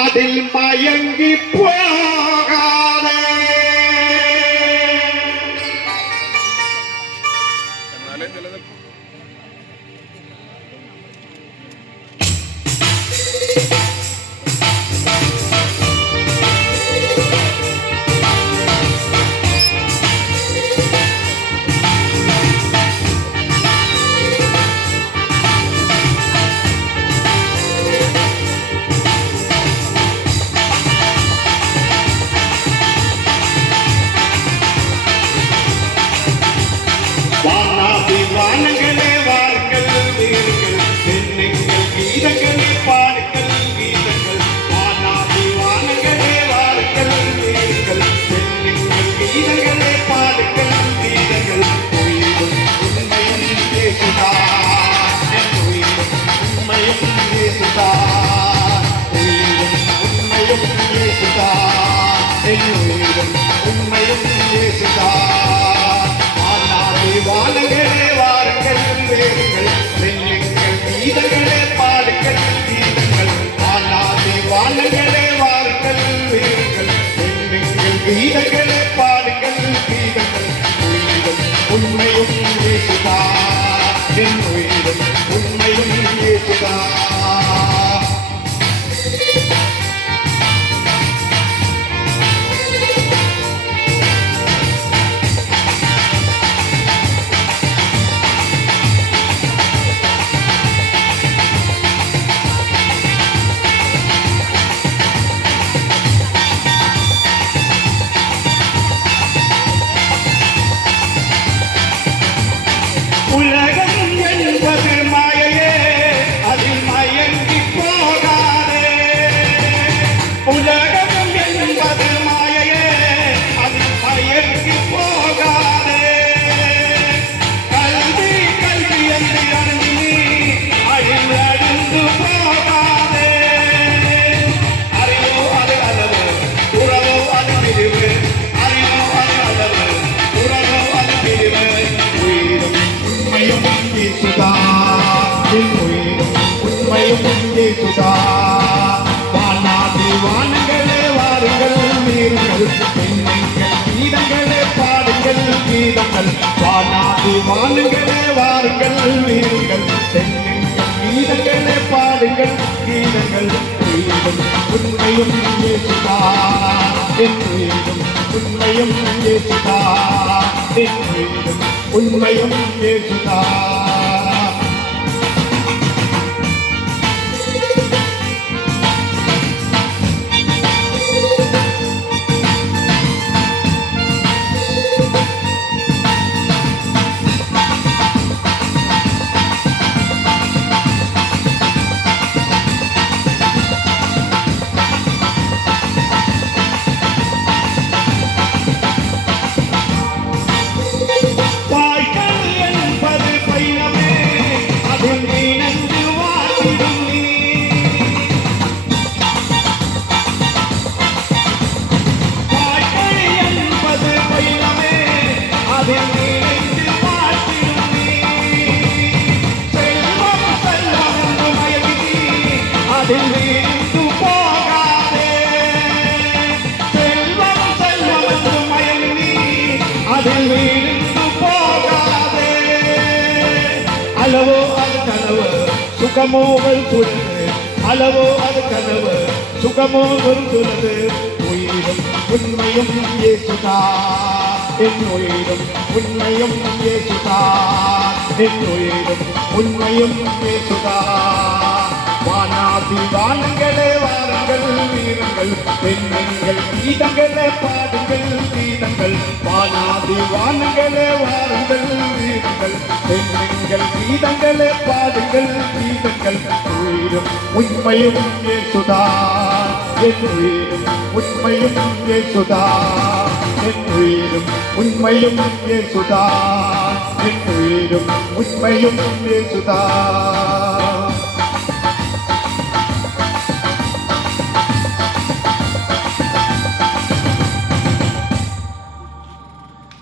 அதில் மயங்கி போகாதே. வானங்களே வாருங்கள் வீருங்கள், தென்னைகள் கீதங்களே பாடுங்கள் கீதங்கள். வானாதி வானங்களே வாருங்கள் வீருங்கள், தென்னைகள் கீதங்களே பாடுங்கள் கீதங்கள். உயிரும் உண்மையும் இயேசுதான், உயிரும் உண்மையும் இயேசுதான், உயிரும் உண்மையும் இயேசுதான், உயிரும் உண்மையும் இயேசுதான். வானங்களே வாருங்கள் வேறுங்கள், தென்னைகள் கீதங்களே பாடுங்கள் கீதங்கள். வானாதி வானங்களே வாருங்கள் வேறுங்கள், தென்னைகள் கீதங்களே பாடுங்கள் கீதங்கள். உயிரும் உண்மையும் இயேசுதான், என் உயிரும் உண்மையும் இயேசுதான். உலகம் என்பது மாயையே, அதில் மயங்கி போகாதே. உலகம் என்பது மாயையே, அதில் மயங்கி போகாதே. கல்வி கல்வி என்று அணுகி அதில் அழிந்து போகாதே. அறிவோ அது அளவு, உறவோ அது பிரிவு, அறிவோ அது அளவு, உறவோ அது பிரிவு. உண்மையும் இயேசுதான், உயிரும் உண்மையும் இயேசுதான். வானாதி வானங்களே வாருங்கள் வீருங்கள், தென்னைகள் கீதங்களே பாடுங்கள் கீதங்கள். வானாதி வானங்களே வாருங்கள் வீருங்கள், தென்னைகள் கீதங்களே பாடுங்கள் கீதங்கள். உயிரும் உண்மையும் இயேசுதான், உயிரும் உண்மையும் இயேசுதான், உயிரும் உண்மையும் இயேசுதான். அளவோ அது கனவு சுகமோ ஒரு சொல்லுது, அளவோ அது கனவு சுகமோ ஒரு சொல்லுது. உயிரும் உண்மையும் இயேசுதான், என் உயிரும் உண்மையும் இயேசுதான், என் உயிரும் உண்மையும் இயேசுதான். வானாதி வானங்களே வாருங்கள் வீரங்கள், தென்னைகள் கீதங்களே பாடுங்கள் கீதங்கள். வானாதி வானங்களே வாருங்கள் வீரங்கள், தென்னைகள் கீதங்களே பாடுங்கள் கீதங்கள். உயிரும் உண்மையும் இயேசுதான், என் உயிரும் உண்மையும் இயேசுதான், என் உயிரும் உண்மையும் இயேசுதான், என் உயிரும் உண்மையும் இயேசுதான்.